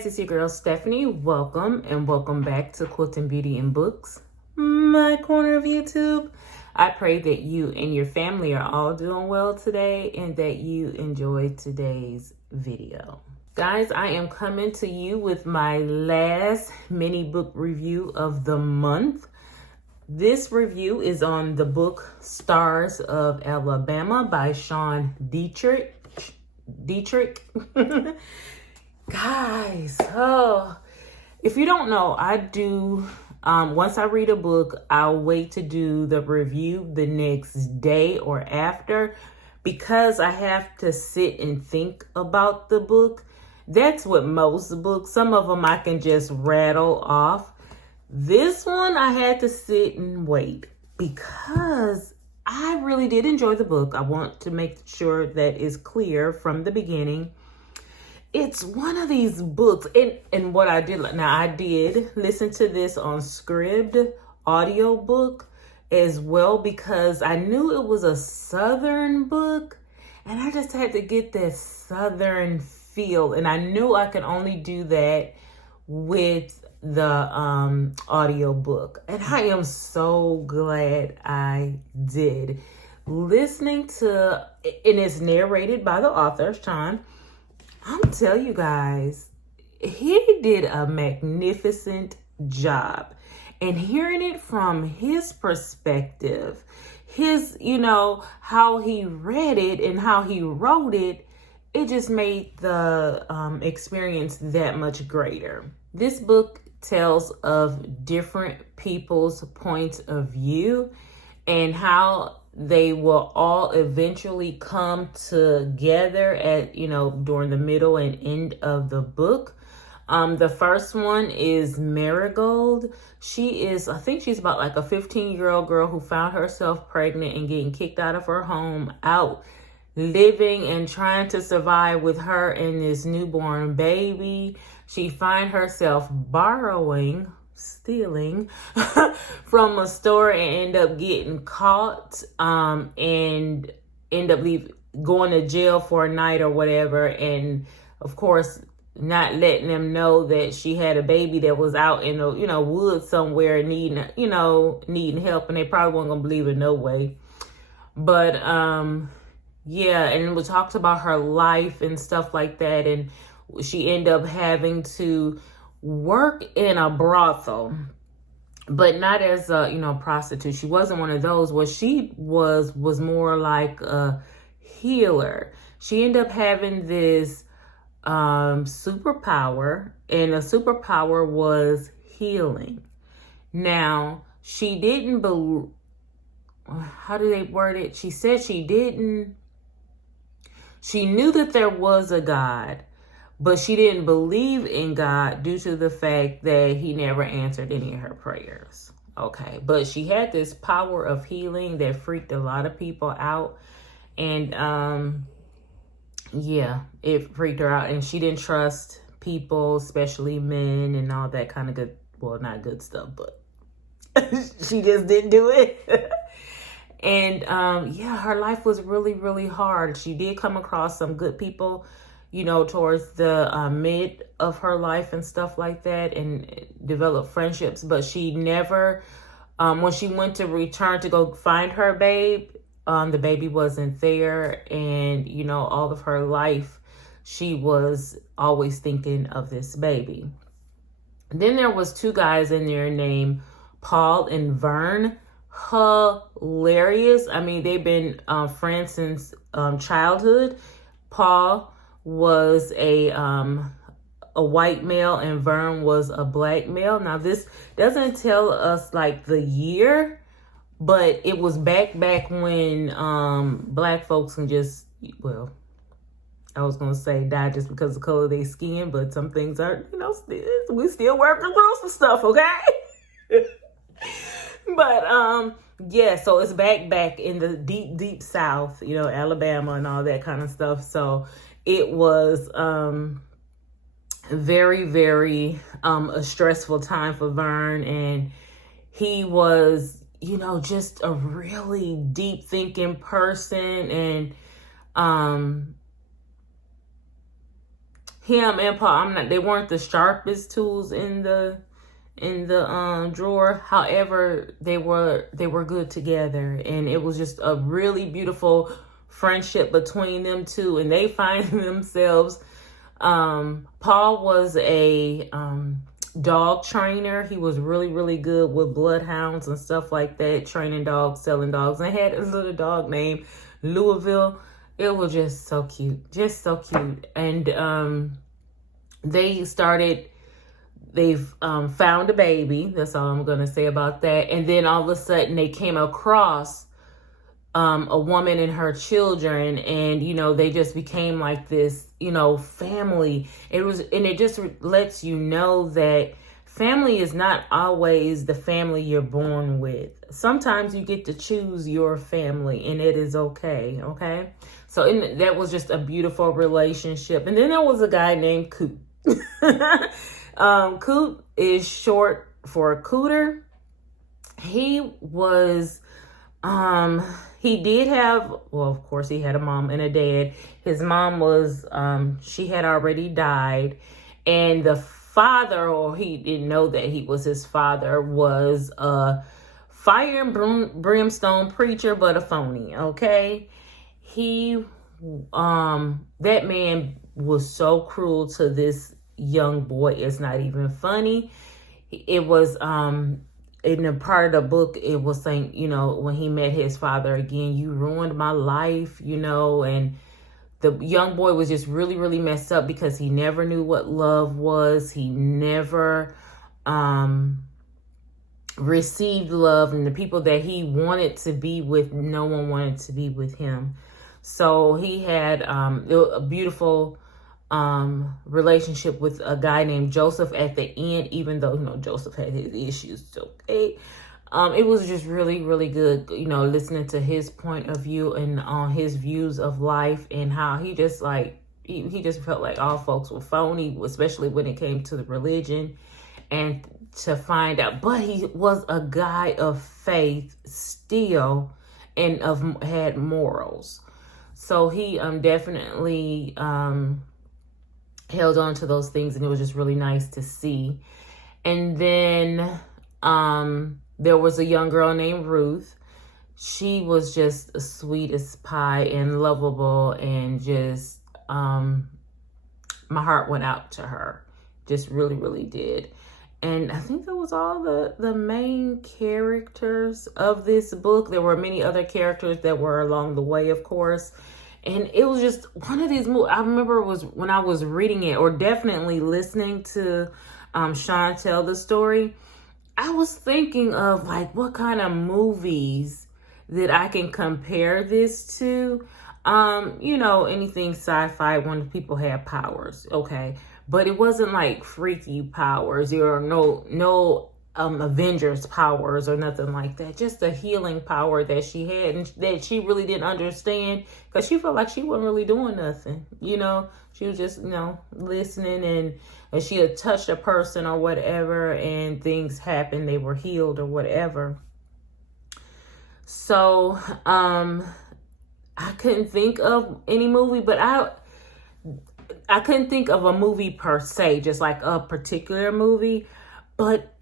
guys, it's your girl Stephanie. Welcome and welcome back to Quilting Beauty and Books, my corner of YouTube. I pray that you and your family are all doing well today and that you enjoyed today's video. Guys, I am coming to you with my last mini book review of the month. This review is on the book Stars of Alabama by Sean Dietrich. Guys, if you don't know, I do, once I read a book, I'll wait to do the review the next day or after because I have to sit and think about the book. That's what most books, some of them I can just rattle off. This one I had to sit and wait because I really did enjoy the book. I want to make sure that is clear from the beginning. It's one of these books, and what I did, now I did listen to this on Scribd audiobook as well because I knew it was a Southern book and I just had to get that Southern feel, and I knew I could only do that with the audiobook, and I am so glad I did. Listening to, and it's narrated by the author, Sean. I'm telling you guys, he did a magnificent job. And hearing it from his perspective, his, how he read it and how he wrote it, it just made the experience that much greater. This book tells of different people's points of view and how they will all eventually come together at, during the middle and end of the book. The first one is Marigold. She is, I think she's about like a 15-year-old girl who found herself pregnant and getting kicked out of her home, out living and trying to survive with her and this newborn baby. She find herself stealing from a store and end up getting caught and end up going to jail for a night or whatever, and of course not letting them know that she had a baby that was out in the woods somewhere needing help, and they probably weren't gonna believe it no way. But and it talks about her life and stuff like that, and she ended up having to work in a brothel, but not as a prostitute. She wasn't one of those. What she was more like a healer. She ended up having this superpower, and a superpower was healing. Now, she didn't believe, how do they word it? She said she knew that there was a God, but she didn't believe in God due to the fact that he never answered any of her prayers. Okay, but she had this power of healing that freaked a lot of people out. And it freaked her out. And she didn't trust people, especially men and all that kind of good, well, not good stuff, but she just didn't do it. And her life was really, really hard. She did come across some good people, towards the mid of her life and stuff like that, and develop friendships. But she never, when she went to return to go find her babe, the baby wasn't there. And, all of her life, she was always thinking of this baby. Then there was two guys in there named Paul and Vern. Hilarious. I mean, they've been friends since childhood. Paul was a white male and Vern was a black male. Now, this doesn't tell us like the year, but it was back we black folks can just, well, I was going to say die just because of the color of their skin, but some things are, we still working through some stuff, okay? But, so it's back in the deep South, Alabama and all that kind of stuff. So it was very, very a stressful time for Vern, and he was, just a really deep thinking person, and him and Paul, they weren't the sharpest tools in the drawer. However, they were good together, and it was just a really beautiful friendship between them two. And they find themselves, Paul was a dog trainer. He was really good with bloodhounds and stuff like that, training dogs, selling dogs, and had a little dog named Louisville. It was just so cute, and they've found a baby. That's all I'm gonna say about that. And then all of a sudden they came across a woman and her children, and they just became like this family. It just lets you know that family is not always the family you're born with. Sometimes you get to choose your family, and it is okay. So that was just a beautiful relationship. And then there was a guy named Coot. Coot is short for Cooter. He was, he did have, well, of course he had a mom and a dad. His mom was, she had already died. And the father, or he didn't know that he was his father, was a fire and brimstone preacher, but a phony, okay? That man was so cruel to this young boy. It's not even funny. It was, in a part of the book, it was saying, when he met his father again, you ruined my life, and the young boy was just really messed up because he never knew what love was. He never, received love, and the people that he wanted to be with, no one wanted to be with him. So he had a beautiful relationship with a guy named Joseph at the end, even though Joseph had his issues. Okay, it was just really good, listening to his point of view and on his views of life, and how he just he just felt like all folks were phony, especially when it came to the religion. And to find out, but he was a guy of faith still, and had morals. So he definitely held on to those things, and it was just really nice to see. And then there was a young girl named Ruth. She was just sweet as pie and lovable, and just my heart went out to her. Just really did. And I think that was all the main characters of this book. There were many other characters that were along the way, of course. And it was just one of these movies. I remember it was when I was reading it, or definitely listening to Sean tell the story, I was thinking of what kind of movies that I can compare this to. Anything sci-fi when people have powers, okay? But it wasn't like freaky powers or no Avengers powers or nothing like that. Just a healing power that she had, and that she really didn't understand, because she felt like she wasn't really doing nothing. She was just, listening, and she had touched a person or whatever, and things happened. They were healed or whatever. So, I couldn't think of any movie, but I couldn't think of a movie per se, just like a particular movie, but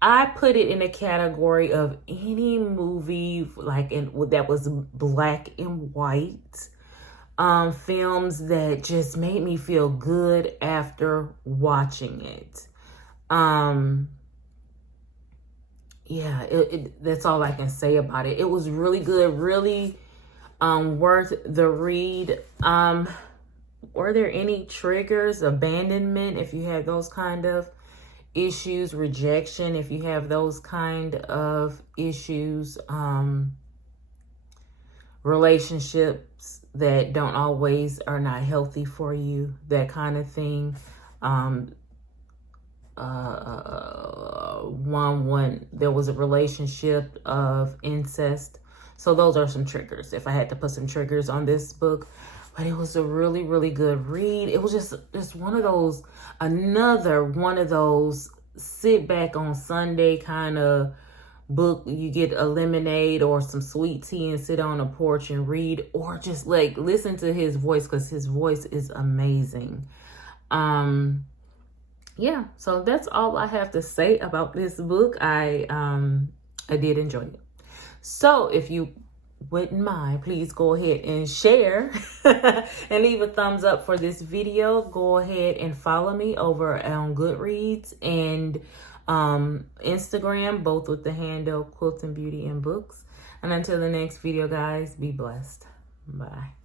I put it in a category of any movie that was black and white, films that just made me feel good after watching it. That's all I can say about it. It was really good, really worth the read. Were there any triggers? Abandonment, if you have those kind of issues. Rejection, if you have those kind of issues. Relationships that are not healthy for you, that kind of thing. There was a relationship of incest. So those are some triggers, if I had to put some triggers on this book. But it was a really good read. It was just another one of those sit back on Sunday kind of book. You get a lemonade or some sweet tea and sit on a porch and read, or just listen to his voice, because his voice is amazing. Yeah, so that's all I have to say about this book. I did enjoy it. So if you wouldn't mind, please go ahead and share and leave a thumbs up for this video. Go ahead and follow me over on Goodreads and Instagram, both with the handle Quilting Beauty and Books. And until the next video, guys, be blessed. Bye.